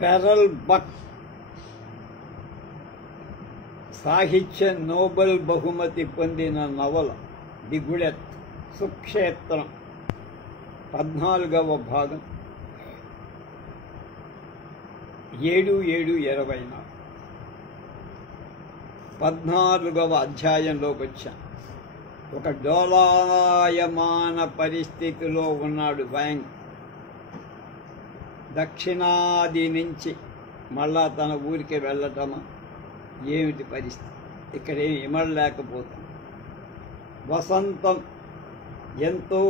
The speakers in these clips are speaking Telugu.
పెరల్ బక్ సాహిత్య నోబెల్ బహుమతి పొందిన నవల ది గుడెత్ సుక్షేత్రం 14వ భాగం 7/7/24 14వ అధ్యాయంలోకి వచ్చాం. ఒక డోలాయమాన పరిస్థితిలో ఉన్నాడు వ్యాంగ్. దక్షిణాది నుంచి మళ్ళా తన ఊరికి వెళ్ళటమా ఏమిటి పరిస్థితి? ఇక్కడేమి ఇమడలేకపోతాం. వసంతం ఎంతో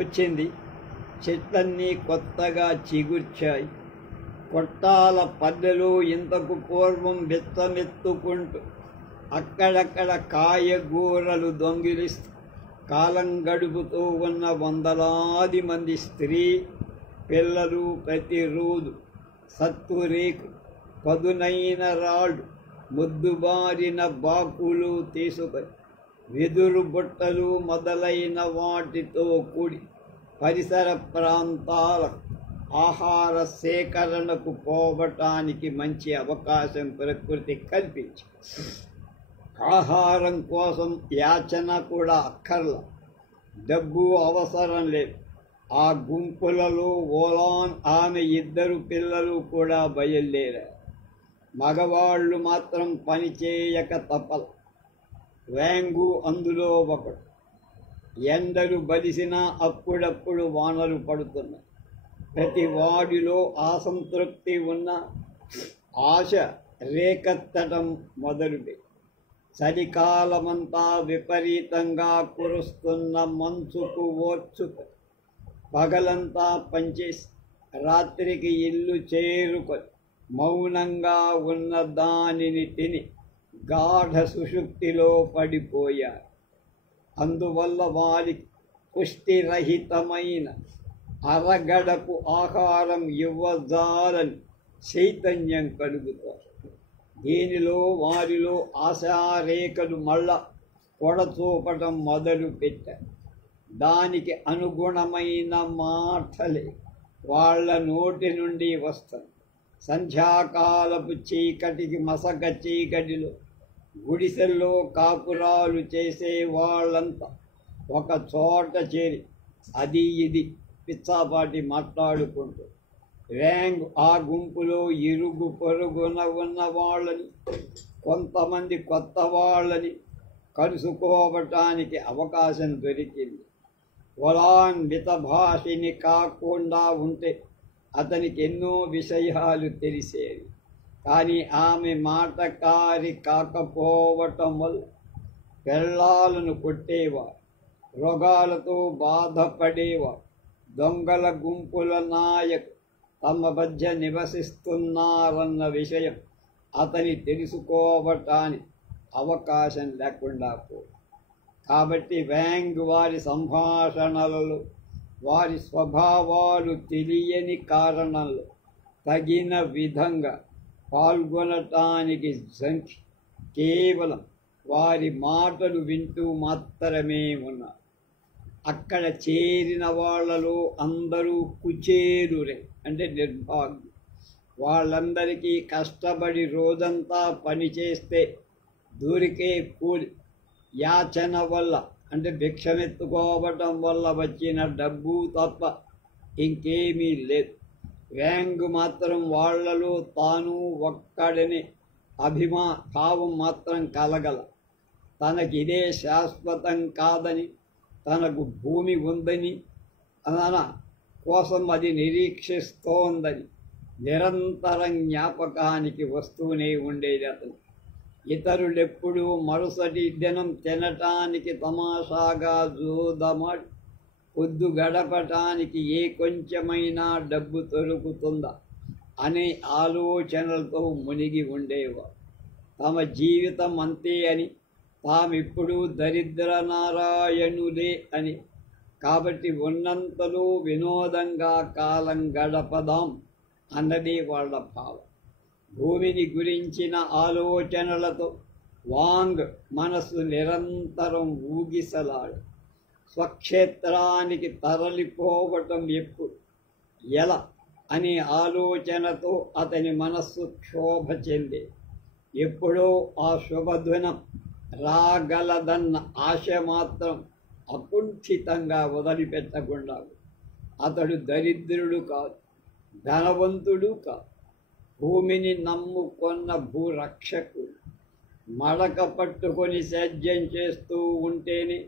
వచ్చింది. చెట్లన్నీ కొత్తగా చిగుర్చాయి. కొట్టాల పల్లెలు ఇంతకు పూర్వం బెత్తమెత్తుకుంటూ అక్కడక్కడ కాయగూరలు దొంగిలిస్తూ కాలం గడుపుతూ ఉన్న వందలాది మంది స్త్రీ పిల్లలు ప్రతిరోజు సత్తురేకు, పదునైన రాళ్ళు, ముద్దుబారిన బాకులు తీసుకొని వెదురు బుట్టలు మొదలైన వాటితో కూడి పరిసర ప్రాంతాల ఆహార సేకరణకు పోవటానికి మంచి అవకాశం ప్రకృతి కల్పించి ఆహారం కోసం యాచన కూడా అక్కర్లా, డబ్బు అవసరం లేదు. ఆ గుంపులలో ఓలాన్ ఆమె 2 పిల్లలు కూడా బయలుదేరారు. మగవాళ్ళు మాత్రం పని చేయక తప్పల. వ్యాంగు అందులో ఒకడు. ఎండలు బలిసినా అప్పుడప్పుడు వానలు పడుతున్నాయి. ప్రతి వాడిలో అసంతృప్తి ఉన్న ఆశ రేకెత్తడం మొదలుపెట్టి చలికాలమంతా విపరీతంగా కురుస్తున్న మంచుకు ఓర్చుకొని పగలంతా పనిచేసి రాత్రికి ఇల్లు చేరుకొని మౌనంగా ఉన్న దానిని తిని గాఢ సుషుప్తిలో పడిపోయారు. అందువల్ల వారికి పుష్టిరహితమైన అరగడపు ఆహారం ఇవ్వజాలని చైతన్యం కలుగుతారు. దీనిలో వారిలో ఆశారేఖలు మళ్ళా పొడచూపటం మొదలు పెట్టారు. దానికి అనుగుణమైన మాటలే వాళ్ళ నోటి నుండి వస్తాయి. సంధ్యాకాలపు చీకటికి మసక చీకటిలో గుడిసెల్లో కాపురాలు చేసే వాళ్ళంతా ఒక చోట చేరి అది ఇది పిచ్చాపాటి మాట్లాడుకుంటూ వ్యాంగ్ ఆ గుంపులో ఇరుగు పొరుగున ఉన్న వాళ్ళని, కొంతమంది కొత్త వాళ్ళని కలుసుకోవటానికి అవకాశం దొరికింది. ఓలాన్ మితభాషిని కాకుండా ఉంటే అతనికి ఎన్నో విషయాలు తెలిసేవి. కానీ ఆమె మాటకారి కాకపోవటం వల్ల పెళ్ళాలను కొట్టేవారు, రోగాలతో బాధపడేవారు. దొంగల గుంపుల నాయకు తమ మధ్య నివసిస్తున్నారన్న విషయం అతని తెలుసుకోవటానికి అవకాశం లేకుండా పోయింది. కాబట్టి వ్యాంగ్ వారి సంభాషణలలో వారి స్వభావాలు తెలియని కారణంలో తగిన విధంగా పాల్గొనటానికి సంఖ్య కేవలం వారి మాటలు వింటూ మాత్రమే ఉన్నారు. అక్కడ చేరిన వాళ్ళలో అందరూ కుచేలురే, అంటే నిర్భాగ్యం. వాళ్ళందరికీ కష్టపడి రోజంతా పనిచేస్తే దొరికే కూలి, యాచన వల్ల అంటే భిక్షమెత్తుకోవటం వల్ల వచ్చిన డబ్బు తప్ప ఇంకేమీ లేదు. వ్యాంగ్ మాత్రం వాళ్లలో తాను ఒక్కడని భావం మాత్రం కలగల. తనకిదే శాశ్వతం కాదని, తనకు భూమి ఉందని, తన కోసం అది నిరీక్షిస్తోందని నిరంతరం జ్ఞాపకానికి వస్తూనే ఉండేది అతను. ఇతరులెప్పుడూ మరుసటి దినం తినటానికి తమాషాగా జోదమాడి పొద్దు గడపటానికి ఏ కొంచెమైనా డబ్బు దొరుకుతుందా అనే ఆలోచనలతో మునిగి ఉండేవారు. తమ జీవితం అంతే అని, తామిప్పుడు దరిద్ర నారాయణులే అని, కాబట్టి ఉన్నంతలో వినోదంగా కాలం గడపదాం అన్నదే వాళ్ళ భావం. భూమిని గురించిన ఆలోచనలతో వాంగ్ మనసు నిరంతరం ఊగిసలాడు. స్వక్షేత్రానికి తరలిపోవటం ఎప్పుడు, ఎలా అనే ఆలోచనతో అతని మనస్సు క్షోభ చెందే. ఎప్పుడో ఆ శుభధ్వనం రాగలదన్న ఆశ మాత్రం అకుంఠితంగా వదిలిపెట్టకుండా అతడు దరిద్రుడు కాదు, ధనవంతుడు కాదు, భూమిని నమ్ముకొన్న భూరక్షకుడు. మడక పట్టుకొని సేద్యం చేస్తూ ఉంటేనే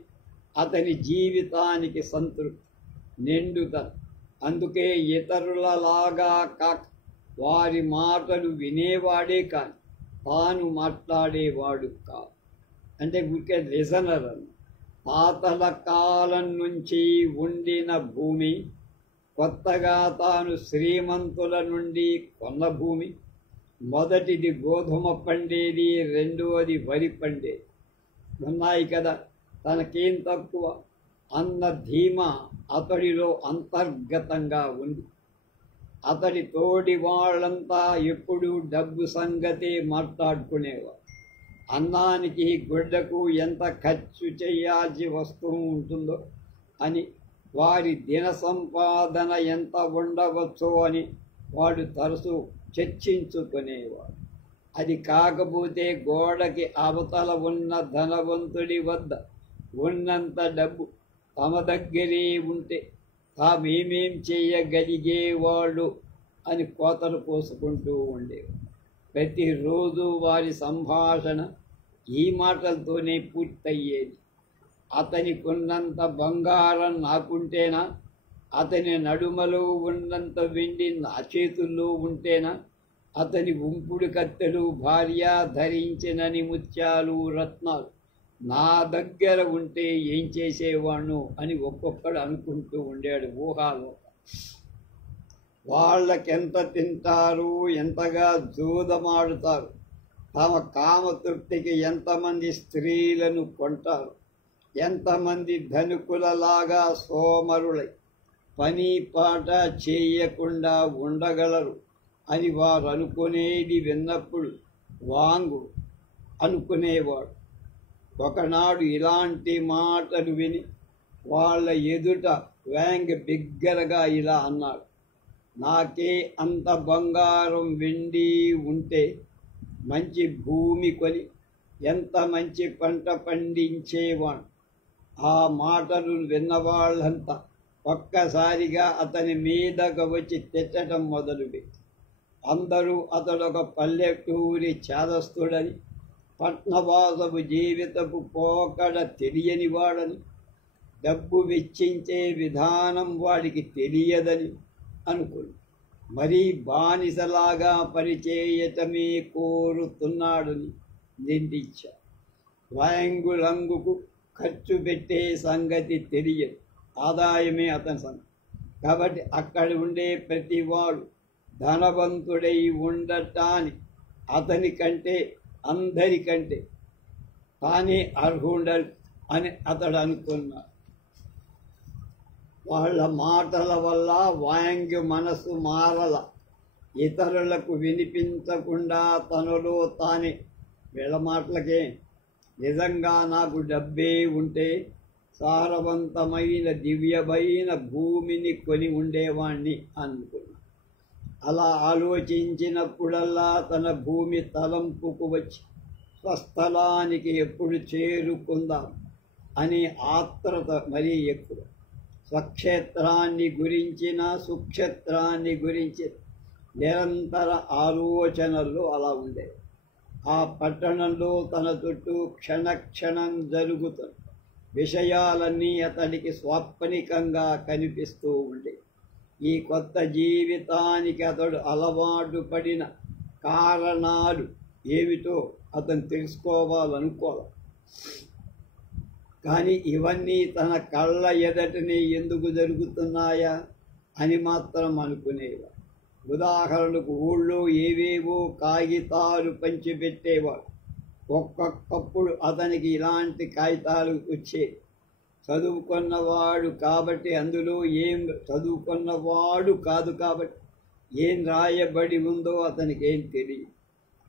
అతని జీవితానికి సంతృప్తి, నిండుతనం. అందుకే ఇతరులలాగా కాక వారి మాటలు వినేవాడే కాని తాను మాట్లాడేవాడు కాదు. అంటే ఊరికే లిజనర్ అని. పాతల కాలం నుంచి ఉండిన భూమి, కొత్తగా తాను శ్రీమంతుల నుండి కొన్న భూమి. మొదటిది గోధుమ పండేది, రెండవది వరి పండేది. ఉన్నాయి కదా, తనకేం తక్కువ అన్న ధీమా అతడిలో అంతర్గతంగా ఉంది. అతడి తోడి వాళ్ళంతా ఎప్పుడూ డబ్బు సంగతే మాట్లాడుకునేవారు. అన్నానికి గుడ్డకు ఎంత ఖర్చు చేయాల్సి వస్తూ ఉంటుందో అని, వారి దిన సంపాదన ఎంత ఉండవచ్చో అని వాడు తరచూ చర్చించుకునేవాడు. అది కాకపోతే గోడకి అవతల ఉన్న ధనవంతుడి వద్ద ఉన్నంత డబ్బు తమ దగ్గరే ఉంటే తామేమేం చేయగలిగేవాళ్ళు అని కోతలు పోసుకుంటూ ఉండేవారు. ప్రతిరోజు వారి సంభాషణ ఈ మాటలతోనే పూర్తయ్యేది. అతనికున్నంత బంగారం నాకుంటేనా, అతని నడుమలో ఉన్నంత వెండి నా చేతుల్లో ఉంటేనా, అతని ఉంపుడు కత్తెలు భార్య ధరించినని ముత్యాలు రత్నాలు నా దగ్గర ఉంటే ఏం చేసేవాణ్ణు అని ఒక్కొక్కడు అనుకుంటూ ఉండాడు ఊహాలో. వాళ్ళకెంత తింటారు, ఎంతగా జూదమాడుతారు, తమ కామతృప్తికి ఎంతమంది స్త్రీలను కొంటారు, ఎంతమంది ధనికులలాగా సోమరులై పని పాట చేయకుండా ఉండగలరు అని వారు అనుకునేది విన్నప్పుడు వాంగు అనుకునేవాడు. ఒకనాడు ఇలాంటి మాటలు విని వాళ్ళ ఎదుట వ్యాంగ్ బిగ్గరగా ఇలా అన్నాడు, నాకే అంత బంగారం వెండి ఉంటే మంచి భూమి కొని ఎంత మంచి పంట పండించేవాడు. ఆ మాటలు విన్నవాళ్ళంతా ఒక్కసారిగా అతని మీదకు వచ్చి తిట్టడం మొదలుపెట్టి, అందరూ అతడొక పల్లెటూరి చేదస్తుడని, పట్నవాసపు జీవితపు పోకడ తెలియనివాడని, డబ్బు వెచ్చించే విధానం వాడికి తెలియదని అనుకుని మరీ బానిసలాగా పనిచేయటమే కోరుతున్నాడని నిందించాడు. వాంగులంగుకు ఖర్చు పెట్టే సంగతి తెలియదు, ఆదాయమే అతని సంగతి. కాబట్టి అక్కడ ఉండే ప్రతివాడు ధనవంతుడై ఉండటానికి అతని కంటే అందరికంటే తానే అర్హుండడు అని అతడు అనుకున్నాడు. వాళ్ళ మాటల వల్ల వాంగ్య మనసు మారల. ఇతరులకు వినిపించకుండా తనలో తానే, వీళ్ళ మాటలకే నిజంగా నాకు డబ్బే ఉంటే సారవంతమైన దివ్యమైన భూమిని కొని ఉండేవాణ్ణి అనుకున్నాడు. అలా ఆలోచించినప్పుడల్లా తన భూమి తలంపుకు వచ్చి స్వస్థలానికి ఎప్పుడు చేరుకుందాం అనే ఆత్రత మరీ ఎక్కువ. స్వక్షేత్రాన్ని గురించిన సుక్షేత్రాన్ని గురించి నిరంతర ఆలోచనలు అలా ఉండేవి. ఆ పట్టణంలో తన చుట్టూ క్షణక్షణం జరుగుతున్న విషయాలన్నీ అతనికి స్వాప్నికంగా కనిపిస్తూ ఉండేవి. ఈ కొత్త జీవితానికి అతడు అలవాటు పడిన కారణాలు ఏమిటో అతను తెలుసుకోవాలనుకోవాలి. కానీ ఇవన్నీ తన కళ్ళ ఎదటనే ఎందుకు జరుగుతున్నాయా అని మాత్రం అనుకునేవాడు. ఉదాహరణకు ఊళ్ళో ఏవేవో కాగితాలు పంచిపెట్టేవాడు. ఒక్కొక్కప్పుడు అతనికి ఇలాంటి కాగితాలు వచ్చేవి. చదువుకున్నవాడు కాబట్టి అందులో ఏం చదువుకున్నవాడు కాదు కాబట్టి ఏం రాయబడి ఉందో అతనికి ఏం తెలియదు.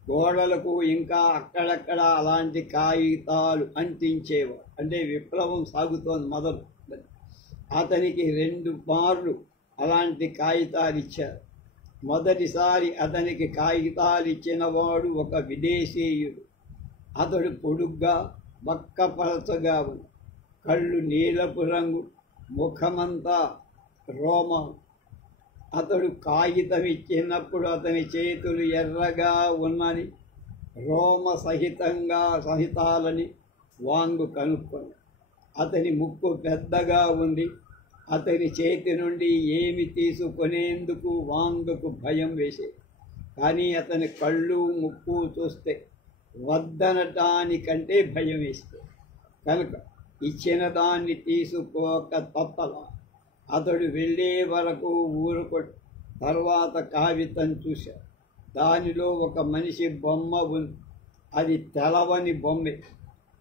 గోడలకు ఇంకా అక్కడక్కడ అలాంటి కాగితాలు అంటించేవాడు. అంటే విప్లవం సాగుతోంది మొదలు. అతనికి 2 మార్లు అలాంటి కాగితాలు ఇచ్చారు. మొదటిసారి అతనికి కాగితాలు ఇచ్చినవాడు ఒక విదేశీయుడు. అతడు పొడుగ్గా బక్కపలచగా ఉంది, కళ్ళు నీలపు రంగు, ముఖమంతా రోమం. అతడు కాగితం ఇచ్చినప్పుడు అతని చేతులు ఎర్రగా ఉన్నని, రోమ సహితాలని వాంగు కనుక్కొని, అతని ముక్కు పెద్దగా ఉంది. అతని చేతి నుండి ఏమి తీసుకునేందుకు వాంగుకు భయం వేసేది. కానీ అతని కళ్ళు ముక్కు చూస్తే వద్దనటానికంటే భయం వేస్తే కనుక ఇచ్చిన దాన్ని తీసుకోక తప్పలా. అతడు వెళ్ళే వరకు ఊరుకొట్టి తర్వాత కాగితం చూశాడు. దానిలో ఒక మనిషి బొమ్మ ఉంది. అది తెలవని బొమ్మే.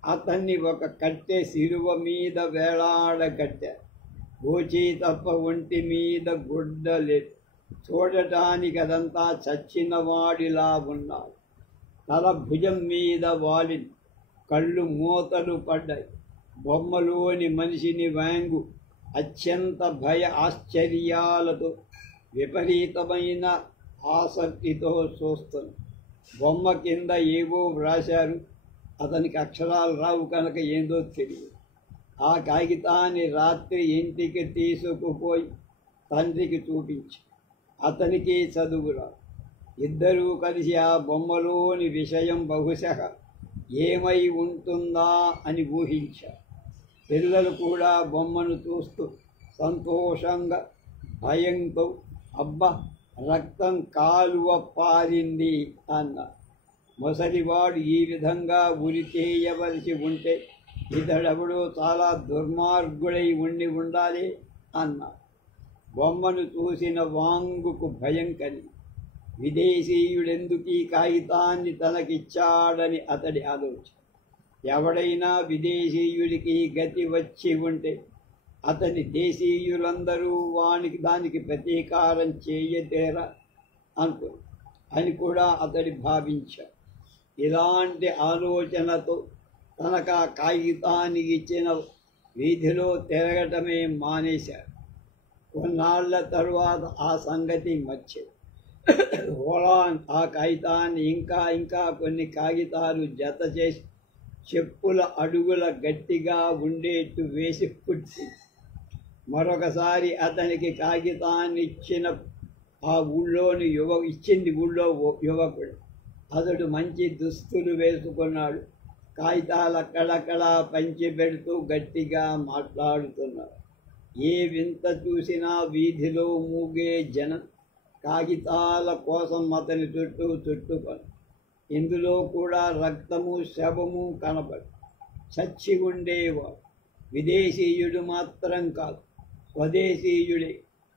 అతన్ని ఒక కట్టె శిలువ మీద వేలాడగట్టారు. గోచి తప్ప ఒంటి మీద గుడ్డ లేదు. చూడటానికి అదంతా చచ్చిన వాడిలా ఉన్నాడు. తల భుజం మీద వాలింది, కళ్ళు మూతలు పడ్డాయి. బొమ్మలోని మనిషిని వాంగు అత్యంత భయ ఆశ్చర్యాలతో విపరీతమైన ఆసక్తితో చూస్తుంది. బొమ్మ కింద ఏవో వ్రాశారు. అతనికి అక్షరాలు రావు కనుక ఏందో తెలియదు. ఆ కాగితాన్ని రాత్రి ఇంటికి తీసుకుపోయి తండ్రికి చూపించి, అతనికి చదువురా. ఇద్దరూ కలిసి ఆ బొమ్మలోని విషయం బహుశः ఏమై ఉంటుందా అని ఊహించారు. పిల్లలు కూడా బొమ్మను చూస్తూ సంతోషంగా భయంతో అబ్బా రక్తం కాలువ పారింది అన్నారు. ముసలివాడు ఈ విధంగా ఉరి చేయవలసి ఉంటే ఇతడెవడో చాలా దుర్మార్గుడై ఉండాలి అన్నారు. బొమ్మను చూసిన వాంగుకు భయం కలిగి విదేశీయుడెందుకు ఈ కాగితాన్ని తనకిచ్చాడని అతడి ఆలోచన. ఎవడైనా విదేశీయుడికి గతి వచ్చి ఉంటే అతని దేశీయులందరూ దానికి ప్రతీకారం చేయతేరా అని కూడా అతడి భావించాడు. ఇలాంటి ఆలోచనతో తనకు ఆ కాగితాన్ని ఇచ్చిన వీధిలో తిరగటమే మానేశాడు. కొన్నాళ్ల తరువాత ఆ సంగతి మర్చాడు. హోలాన్ ఆ కాగితాన్ని ఇంకా కొన్ని కాగితాలు జత చేసి చెప్పుల అడుగుల గట్టిగా ఉండేట్టు వేసి పుట్టి మరొకసారి అతనికి కాగితాన్ని ఇచ్చింది ఊళ్ళో యువకుడు. అతడు మంచి దుస్తులు వేసుకున్నాడు. కాగితాలు అక్కడక్కడ పంచి పెడుతూ గట్టిగా మాట్లాడుతున్నాడు. ఏ వింత చూసినా వీధిలో మూగే జనం కాగితాల కోసం అతని చుట్టుకొని. ఇందులో కూడా రక్తము శవము కనపడి చచ్చి ఉండేవాడు. విదేశీయుడు మాత్రం కాదు, స్వదేశీయుడే.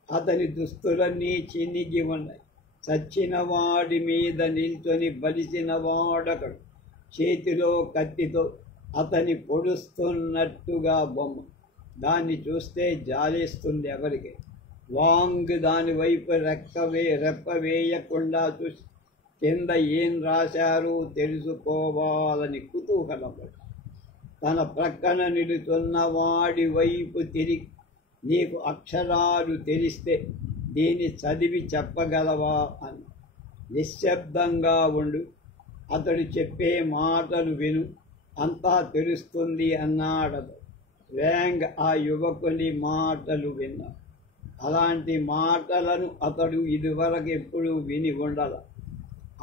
అతని దుస్తులన్నీ చినిగి ఉన్నాయి. చచ్చిన వాడి మీద నిల్చొని బలిసిన వాడకడు. చేతిలో కత్తితో అతని పొడుస్తున్నట్టుగా బొమ్మ. దాన్ని చూస్తే జాలేస్తుంది ఎవరికి. వాంగ్ దాని వైపు రెప్పవేయకుండా చూసి కింద ఏం రాశారో తెలుసుకోవాలని కుతూహలపడు. తన ప్రక్కన నిలుచున్న వాడి వైపు తిరిగి, నీకు అక్షరాలు తెలిస్తే దీన్ని చదివి చెప్పగలవా అని. నిశ్శబ్దంగా ఉండు, అతడు చెప్పే మాటలు విను, అంతా తెలుస్తుంది అన్నాడతడు. వ్యాంగ్ ఆ యువకుని మాటలు విన్నాడు. అలాంటి మాటలను అతడు ఇదివరకు ఎప్పుడూ విని ఉండాల.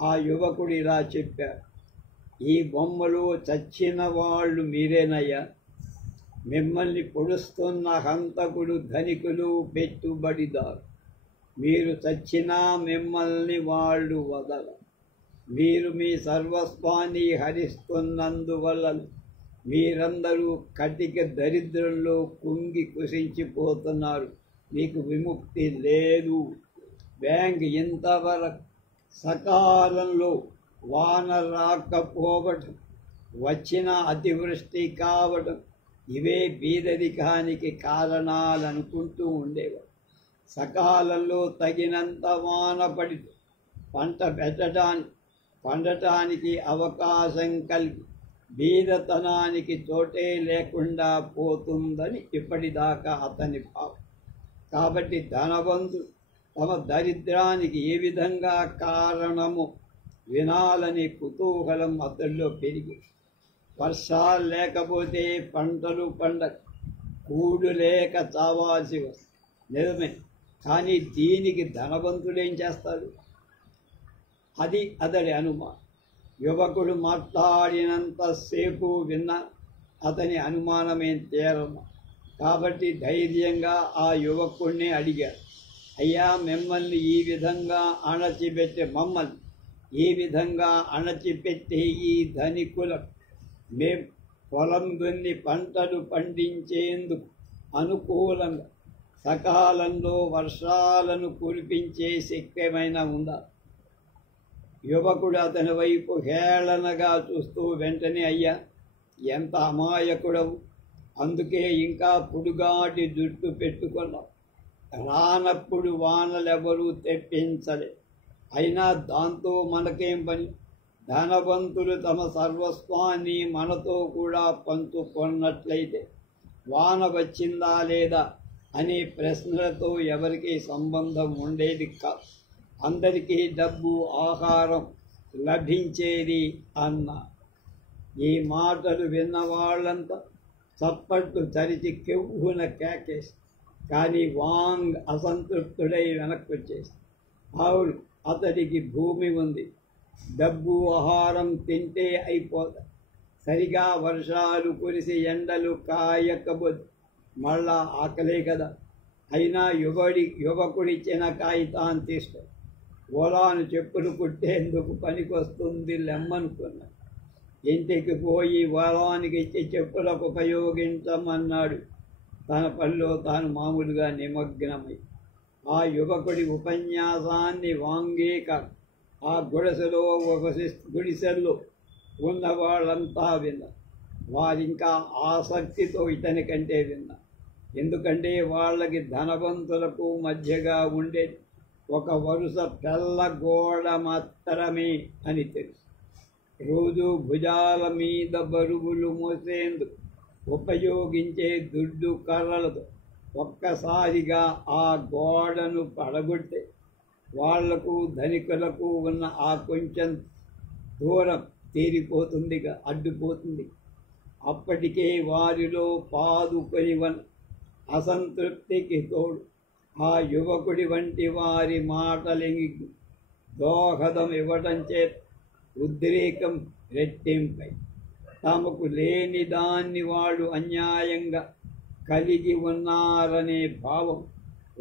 ఆ యువకుడు ఇలా చెప్పాడు, ఈ బొమ్మలో చచ్చిన వాళ్ళు మీరేనయ్యా. మిమ్మల్ని పొడుస్తున్న హంతకుడు ధనికులు, పెట్టుబడిదారు. మీరు చచ్చినా మిమ్మల్ని వాళ్ళు వదల. మీరు మీ సర్వస్వాన్ని హరిస్తున్నందువల్ల మీరందరూ కటిక దరిద్రంలో కుంగి కుసించిపోతున్నారు. మీకు విముక్తి లేదు. బ్యాంక్ ఇంతవరకు సకాలంలో వాన రాకపోవటం, వచ్చిన అతివృష్టి కావటం ఇవే బీదరికానికి కారణాలనుకుంటూ ఉండేవారు. సకాలంలో తగినంత వాన పడి పండటానికి అవకాశం కలిగి బీదతనానికి చోటే లేకుండా పోతుందని ఇప్పటిదాకా అతని భావం. కాబట్టి ధనవంతుడు తమ దరిద్రానికి ఏ విధంగా కారణము వినాలని కుతూహలం అతడిలో పెరిగి, వర్షాలు లేకపోతే పంటలు పండగ, కూడు లేక చావాల్సి వస్తుంది, నిజమే. కానీ దీనికి ధనవంతుడేం చేస్తాడు? అది అతడి అనుమానం. యువకుడు మాట్లాడినంతసేపు విన్న అతని అనుమానమేం తీరము. కాబట్టి ధైర్యంగా ఆ యువకుడిని అడిగారు, అయ్యా, మిమ్మల్ని ఈ విధంగా మమ్మల్ని ఈ విధంగా అణచిపెట్టే ఈ ధనికులకు మేం పొలం దున్ని పంటలు పండించేందుకు అనుకూలంగా సకాలంలో వర్షాలను కురిపించే శక్తి ఏమైనా ఉందా? యువకుడు అతని వైపు హేళనగా చూస్తూ వెంటనే, అయ్యా, ఎంత అమాయకుడవు, అందుకే ఇంకా పొడుగాటి జుట్టు పెట్టుకున్నావు. రానప్పుడు వానలెవరూ తెప్పించలే, అయినా దాంతో మనకేం పని? ధనవంతులు తమ సర్వస్వాన్ని మనతో కూడా పంచుకున్నట్లయితే వాన వచ్చిందా లేదా అనే ప్రశ్నలతో ఎవరికీ సంబంధం ఉండేది కాదు. అందరికీ డబ్బు, ఆహారం లభించేది అన్న. ఈ మాటలు విన్న వాళ్ళంతా చప్పట్లు చరిచి కెవ్వున కేకేసి, కానీ వాంగ్ అసంతృప్తుడై వెనక్కి వచ్చేసి, అవును, అతడికి భూమి ఉంది, డబ్బు ఆహారం తింటే అయిపోతాయి, సరిగా వర్షాలు కురిసి ఎండలు కాయకపోతే మళ్ళా ఆకలే కదా. అయినా యువకుడిచ్చిన కాగితాన్ని తీసుకో, ఓలాను చెప్పులు కుట్టేందుకు పనికొస్తుంది లెమ్మనుకున్నాడు. ఇంటికి పోయి ఓలానికి ఇచ్చి చెప్పులకు ఉపయోగించమన్నాడు. తన పనిలో తాను మామూలుగా నిమగ్నమై ఆ యువకుడి ఉపన్యాసాన్ని వాంగేక ఆ గుడిసెల్లో ఉన్న వాళ్ళంతా విన్నారు. వారింకా ఆసక్తితో ఇతని కంటే విన్నారు. ఎందుకంటే వాళ్ళకి ధనవంతులకు మధ్యగా ఉండే ఒక వరుస తెల్ల గోడ మాత్రమే అని తెలుసు. రోజు భుజాల మీద బరువులు మోసేందుకు ఉపయోగించే దుడ్డు కర్రలతో ఒక్కసారిగా ఆ గోడను పడగొట్టే వాళ్లకు ధనికులకు ఉన్న ఆ కొంచెం దూరం తీరిపోతుందిగా, అడ్డుపోతుంది. అప్పటికే వారిలో పాదుకొని అసంతృప్తికి తోడు ఆ యువకుడి వంటి వారి మాటలకి దోహదం ఇవ్వడం చేత ఉద్రేకం రెట్టింపై తమకు లేని దాన్ని వాళ్ళు అన్యాయంగా కలిగి ఉన్నారనే భావం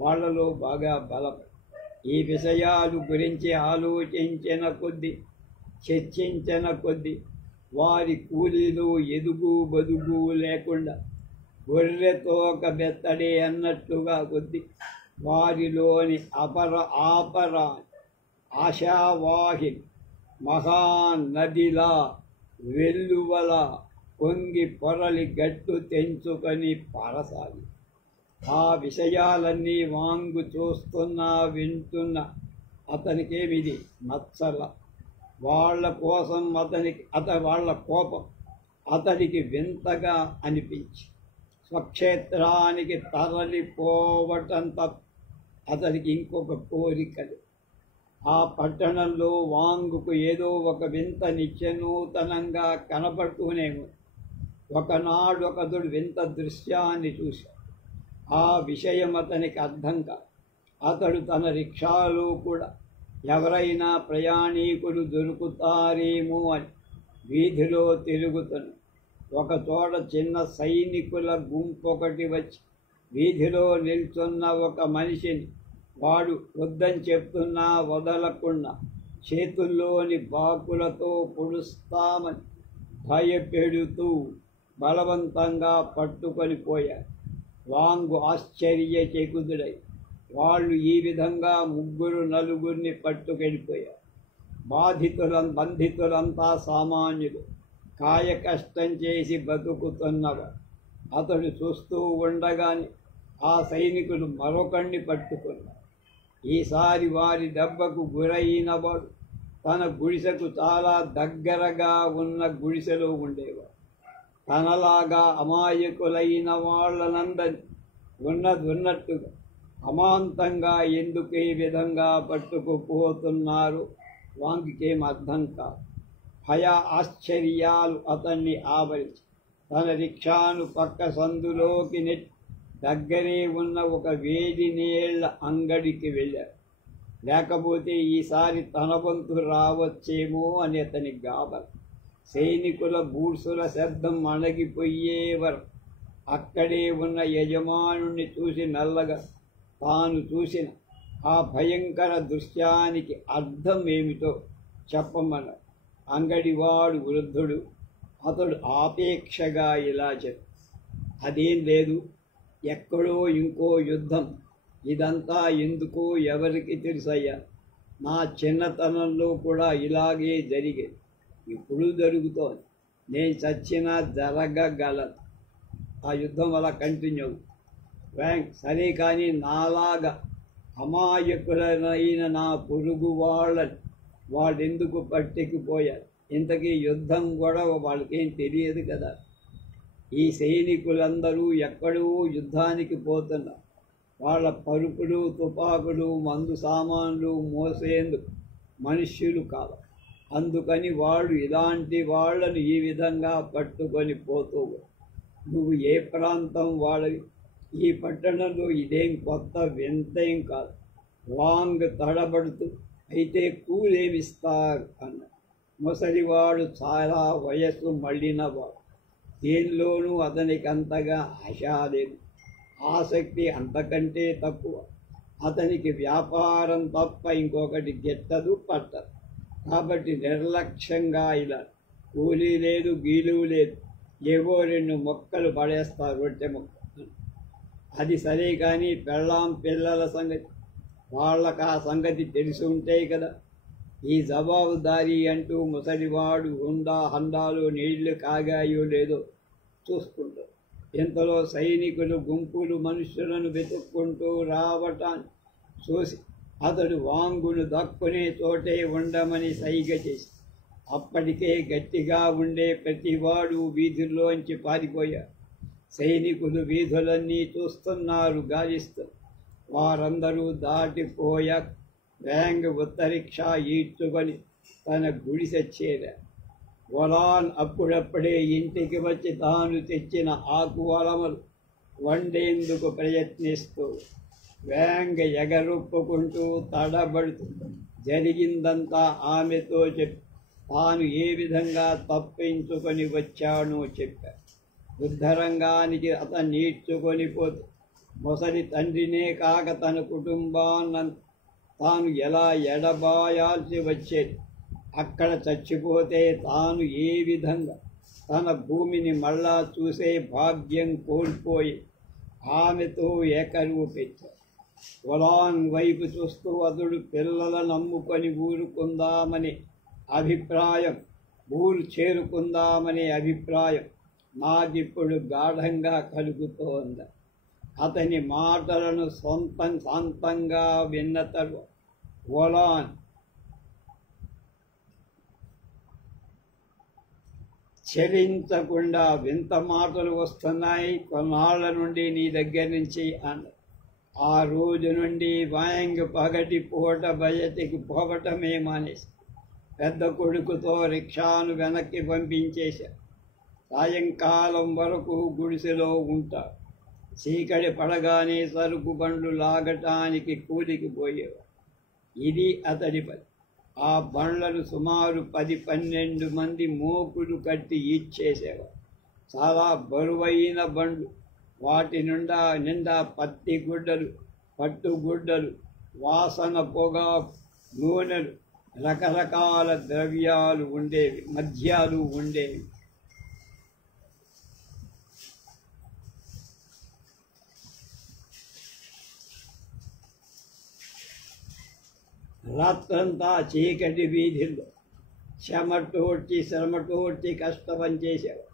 వాళ్ళలో బాగా బలపడి ఈ విషయాలు గురించి ఆలోచించిన కొద్దీ, చర్చించిన కొద్దీ వారి కూలీలు ఎదుగు బదుగు లేకుండా గొర్రెతోక బెత్తడే అన్నట్లుగా కొద్ది వారిలోని ఆశావాహి మహానదిలా వెల్లువల పొంగి పొరలి గట్టు తెంచుకొని పారసాగి ఆ విషయాలన్నీ వాంగు చూస్తున్నా వింటున్న అతనికేమిది నచ్చల. వాళ్ళ కోసం వాళ్ళ కోపం అతడికి వింతగా అనిపించి స్వక్షేత్రానికి తరలిపోవటం తప్ప అతడికి ఇంకొక కోరికలు. ఆ పట్టణంలో వాంగుకు ఏదో ఒక వింత నిత్యనూతనంగా కనపడుతూనే ఒకనాడు ఒకదుడు వింత దృశ్యాన్ని చూశాడు. ఆ విషయం అతనికి అర్థం కాదు. అతడు తన రిక్షాలో కూడా ఎవరైనా ప్రయాణికులు దొరుకుతారేమో అని వీధిలో తిరుగుతున్నాడు. ఒక చోట చిన్న సైనికుల గుంపొకటి వచ్చి వీధిలో నిల్చున్న ఒక మనిషిని వాడు వద్దని చెప్తున్నా వదలకుండా చేతుల్లోని బాకులతో పొడుస్తామని భయపెడుతూ బలవంతంగా పట్టుకొని పోయారు. వాంగు ఆశ్చర్యచకితుడై వాళ్ళు ఈ విధంగా 3-4 పట్టుకెళ్ళిపోయారు. బంధితులంతా సామాన్యులు, కాయ కష్టం చేసి బతుకుతున్నవారు. అతడు చూస్తూ ఉండగానే ఆ సైనికులు మరొకడిని పట్టుకున్నారు. ఈసారి వారి దెబ్బకు గురైన వాడు తన గుడిసెకు చాలా దగ్గరగా ఉన్న గుడిసెలో ఉండేవాడు. తనలాగా అమాయకులైన వాళ్ళనందరినీ ఉన్నట్టుగా అమాంతంగా ఎందుకు ఈ విధంగా పట్టుకుపోతున్నారు వాంగికేం అర్థం కాదు. భయ ఆశ్చర్యాలు అతన్ని ఆవరించి తన రిక్షాను పక్క సందులోకి నెట్టి దగ్గరే ఉన్న ఒక వేడి నీళ్ల అంగడికి వెళ్ళారు. లేకపోతే ఈసారి తన వంతు రావచ్చేమో అని అతని గాబర్. సైనికుల బూట్సుల శబ్దం అణగిపోయేవరు అక్కడే ఉన్న యజమానుణ్ణి చూసి నల్లగా తాను చూసిన ఆ భయంకర దృశ్యానికి అర్థం ఏమిటో చెప్పమన్నారు. అంగడివాడు వృద్ధుడు. అతడు ఆపేక్షగా ఇలా చెప్పి, అదేం లేదు, ఎక్కడో ఇంకో యుద్ధం. ఇదంతా ఎందుకో ఎవరికి తెలుసయ్యా. నా చిన్నతనంలో కూడా ఇలాగే జరిగేది, ఇప్పుడు జరుగుతోంది. నేను చచ్చినా జరగగలదు. ఆ యుద్ధం అలా కంటిన్యూ. సరే, కానీ నాలాగా అమాయకులైన నా పొరుగు వాళ్ళని వాళ్ళెందుకు పట్టుకుపోయారు? ఇంతకీ యుద్ధం గొడవ వాళ్ళకేం తెలియదు కదా. ఈ సైనికులందరూ ఎక్కడో యుద్ధానికి పోతున్నారు. వాళ్ళ పరుపులు, తుపాకులు, మందు సామాన్లు మోసేందుకు మనుష్యులు కావాలి. అందుకని వాళ్ళు ఇలాంటి వాళ్ళను ఈ విధంగా పట్టుకొని పోతూ. నువ్వు ఏ ప్రాంతం వాళ్ళవి? ఈ పట్టణంలో ఇదేం కొత్త వింతేం కాదు. వాంగ్ తడబడుతూ, అయితే కూలేమిస్తారు అన్నాడు. ముసలివాడు చాలా వయస్సు మళ్ళినవాడు. దేనిలోనూ అతనికి అంతగా ఆశ లేదు, ఆసక్తి అంతకంటే తక్కువ. అతనికి వ్యాపారం తప్ప ఇంకొకటి గిట్టదు పట్టదు. కాబట్టి నిర్లక్ష్యంగా ఇలా కూలీ లేదు, గీలు లేదు, ఏవో 2 మొక్కలు పడేస్తారు, రొట్టె మొక్క. అది సరే, కానీ పెళ్ళాం పిల్లల సంగతి వాళ్ళకు ఆ సంగతి తెలిసి ఉంటాయి కదా. ఈ జవాబుదారీ అంటూ ముసలివాడు హండాలు నీళ్లు కాగాయో లేదో చూసుకుంటారు. ఇంతలో సైనికులు గుంపులు మనుషులను వెతుక్కుంటూ రావటాన్ని చూసి అతడు వాంగును దక్కునే చోటే ఉండమని సైగ చేసి అప్పటికే గట్టిగా ఉండే ప్రతివాడు వీధుల్లోంచి పారిపోయారు. సైనికులు వీధులన్నీ చూస్తున్నారు, గాలిస్తూ. వారందరూ దాటిపోయాక వ్యాంగ్ ఉత్తరిక్షా ఈడ్చుకొని తన గుడిసె చేరారు. వలాన్ అప్పుడప్పుడే ఇంటికి వచ్చి తాను తెచ్చిన ఆకువలములు వండేందుకు ప్రయత్నిస్తూ వ్యాంగ్ ఎగరొప్పుకుంటూ తడబడుతూ జరిగిందంతా ఆమెతో చెప్పి తాను ఏ విధంగా తప్పించుకొని వచ్చానో చెప్పారు. యుద్ధరంగానికి అతన్ని ఈడ్చుకొని పోతూ ముసలి తండ్రినే కాక తన కుటుంబాన్నంతా తాను ఎలా ఎడబాయాల్సి వచ్చేది. అక్కడ చచ్చిపోతే తాను ఏ విధంగా తన భూమిని మళ్ళా చూసే భాగ్యం కోల్పోయి ఆమెతో ఏకరువు పెట్టాడు. వలాన్ వైపు చూస్తూ అతడు పిల్లలను నమ్ముకొని ఊరు చేరుకుందామనే అభిప్రాయం నాకిప్పుడు గాఢంగా కలుగుతోంది. అతని మాటలను శాంతంగా విన్న తరువాత వలాన్ చలించకుండా, వింత మాటలు వస్తున్నాయి కొన్నాళ్ల నుండి నీ దగ్గర నుంచి అన్న. ఆ రోజు నుండి వ్యాంగ్ పగటి పూట బయటికి పోవటమే మానేసి పెద్ద కొడుకుతో రిక్షాను వెనక్కి పంపించేశారు. సాయంకాలం వరకు గుడిసెలో ఉంటారు. చీకటి పడగానే సరుకు బండ్లు లాగటానికి కూలికి పోయేవారు. ఇది అతడి పని. ఆ బండ్లను సుమారు 10-12 మంది మోపులు కట్టి ఈడ్చేసేవారు. చాలా బరువైన బండ్లు. వాటి నిండా పత్తి గుడ్డలు, పట్టుగుడ్డలు, వాసన పొగాకు, నూనెలు, రకరకాల మద్యాలు ఉండేవి. రాత్రంతా చీకటి వీధిలో శ్రమటోడ్చి కష్టం చేసేవాడు.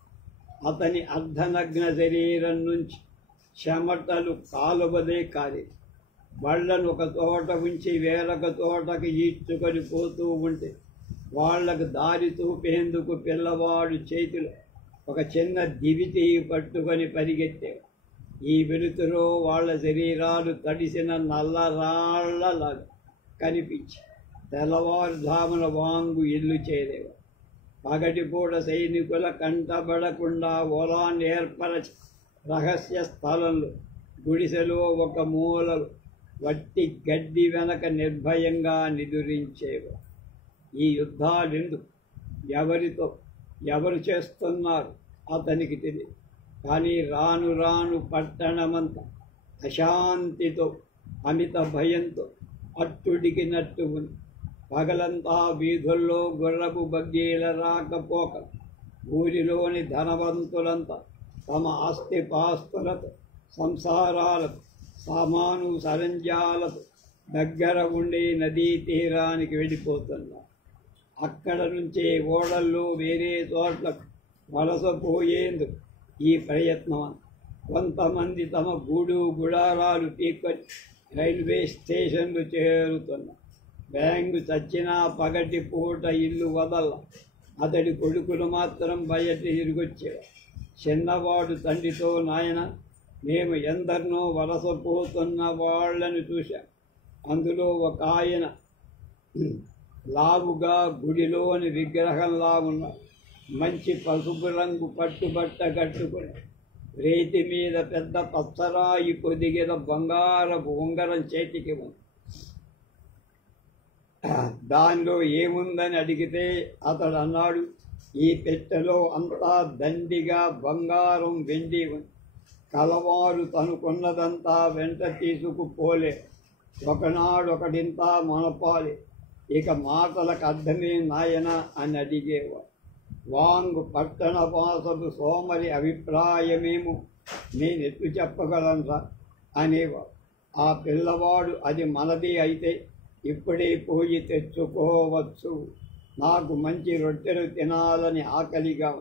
అతని అర్ధనగ్న శరీరం నుంచి చెమటలు కాలువదే కాదు. బళ్ళను ఒక తోట ఉంచి వేరొక తోటకి ఈడ్చుకొని పోతూ ఉంటే వాళ్లకు దారి చూపేందుకు పిల్లవాడు చేతిలో ఒక చిన్న దివిటి పట్టుకొని పరిగెత్తేవాడు. ఈ వెలుతులో వాళ్ళ శరీరాలు తడిసిన నల్లరాళ్లలా కనిపించి తెల్లవారుజామున వాంగు ఇల్లు చేరేవారు. పగటిపూట సైనికుల కంటబడకుండా ఓలాన్ ఏర్పరచి రహస్య స్థలంలో గుడిసెలో ఒక మూలలు వట్టి గడ్డి వెనక నిర్భయంగా నిదురించేవారు. ఈ యుద్ధాలెందుకు, ఎవరితో, ఎవరు చేస్తున్నారు అతనికి తెలియదు. కానీ రాను రాను పట్టణమంతా అశాంతితో, అమిత భయంతో అట్టుడికినట్టు ఉంది. పగలంతా వీధుల్లో గుర్రపు బగ్గీల రాకపోక, ఊరిలోని ధనవంతులంతా తమ ఆస్తిపాస్తులతో, సంసారాలతో, సామాను సరంజాలతో దగ్గర ఉండి నదీ తీరానికి వెళ్ళిపోతున్నారు. అక్కడ నుంచే ఓడల్లో వేరే చోట్లకు వలసపోయేందుకు ఈ ప్రయత్నం. కొంతమంది తమ గుడారాలు పీక్కొని రైల్వే స్టేషన్లు చేరుతున్నారు. బ్యాంకు చచ్చినా పగటి పూట ఇల్లు వదల. అతడి కొడుకులు మాత్రం బయట తిరిగొచ్చారు. చిన్నవాడు తండ్రితో, నాయన, మేము ఎందరినో వలసపోతున్న వాళ్ళని చూశాం. అందులో ఒక ఆయన లావుగా గుడిలోని విగ్రహంలా ఉన్నాడు. మంచి పసుపు రంగు పట్టుబట్ట కట్టుకుని రేతి మీద పెద్ద పచ్చరాయి పొదిగిన బంగారపు ఉంగరం చేతికి ఉంది. దానిలో ఏముందని అడిగితే అతడు అన్నాడు, ఈ పెట్టెలో అంతా దండిగా బంగారం, వెండి ఉంది. కలవారు తనుకున్నదంతా వెంట తీసుకుపోలే. ఒకనాడొకడింతా మనపాలి. ఇక మాటలకు అర్థమే నాయన అని అడిగేవాడు. వాంగు పట్టణ వాసపు సోమరి అభిప్రాయమేమో నేనెత్తు చెప్పగలనురా అనేవాడు. ఆ పిల్లవాడు, అది మనది అయితే ఇప్పుడే పోయి తెచ్చుకోవచ్చు. నాకు మంచి రొట్టెలు తినాలని ఆకలిగా,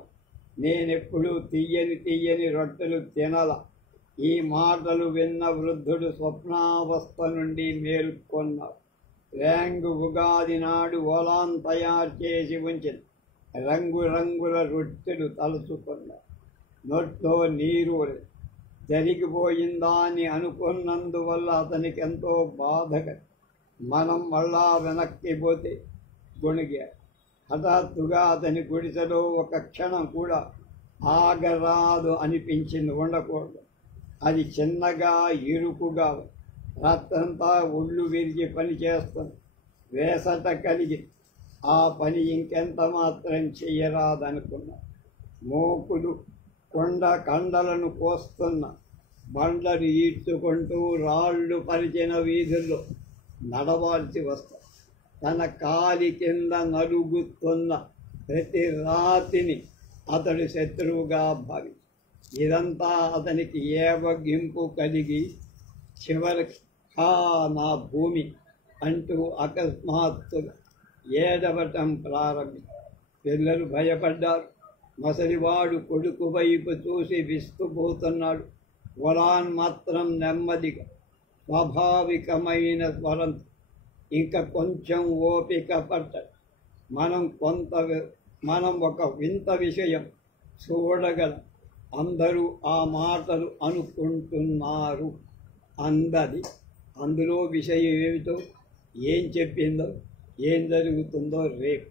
నేనెప్పుడు తీయని రొట్టెలు తినల. ఈ మాటలు విన్న వృద్ధుడు స్వప్నావస్థ నుండి మేల్కొన్నాడు. రేంగు ఉగాది నాడు ఓలాన్ తయారు చేసి ఉంచిన రంగురంగుల రొట్టెలు తలుచుకున్నాడు. నోట్లో నీరు జరిగిపోయిందా అని అనుకున్నందువల్ల అతనికి ఎంతో బాధగా, మనం మళ్ళా వెనక్కి పోతే గొణిగాడు. హఠాత్తుగా అతని గుడిసెలో ఒక క్షణం కూడా ఆగరాదు అనిపించింది. ఉండకూడదు. అది చిన్నగా, ఇరుకుగా, రాత్రంతా ఒళ్ళు విరిగి పని చేస్తుంది. వేసట కలిగి ఆ పని ఇంకెంత మాత్రం చెయ్యరాదనుకున్నా. మోకులు కొండ కండలను కోస్తున్న బండలు ఈడ్చుకుంటూ రాళ్ళు పరిచిన వీధుల్లో నడవాల్సి వస్తాయి. తన కాలి కింద నలుగుతున్న ప్రతి రాతిని అతడు శత్రువుగా భావించి, ఇదంతా అతనికి ఏవగింపు కలిగి చివరికి నా భూమి అంటూ అకస్మాత్తుగా ఏడవటం ప్రారంభించారు. పిల్లలు భయపడ్డారు. మసలివాడు కొడుకు వైపు చూసి విస్తుపోతున్నాడు. వరాన్ మాత్రం నెమ్మదిగా స్వాభావికమైన స్వరం, ఇంకా కొంచెం ఓపిక పట్టదు, మనం ఒక వింత విషయం చూడగలం. అందరూ ఆ మాటలు అనుకుంటున్నారు అందది. అందులో విషయం ఏమిటో, ఏం చెప్పిందో, ఏం జరుగుతుందో రేపు.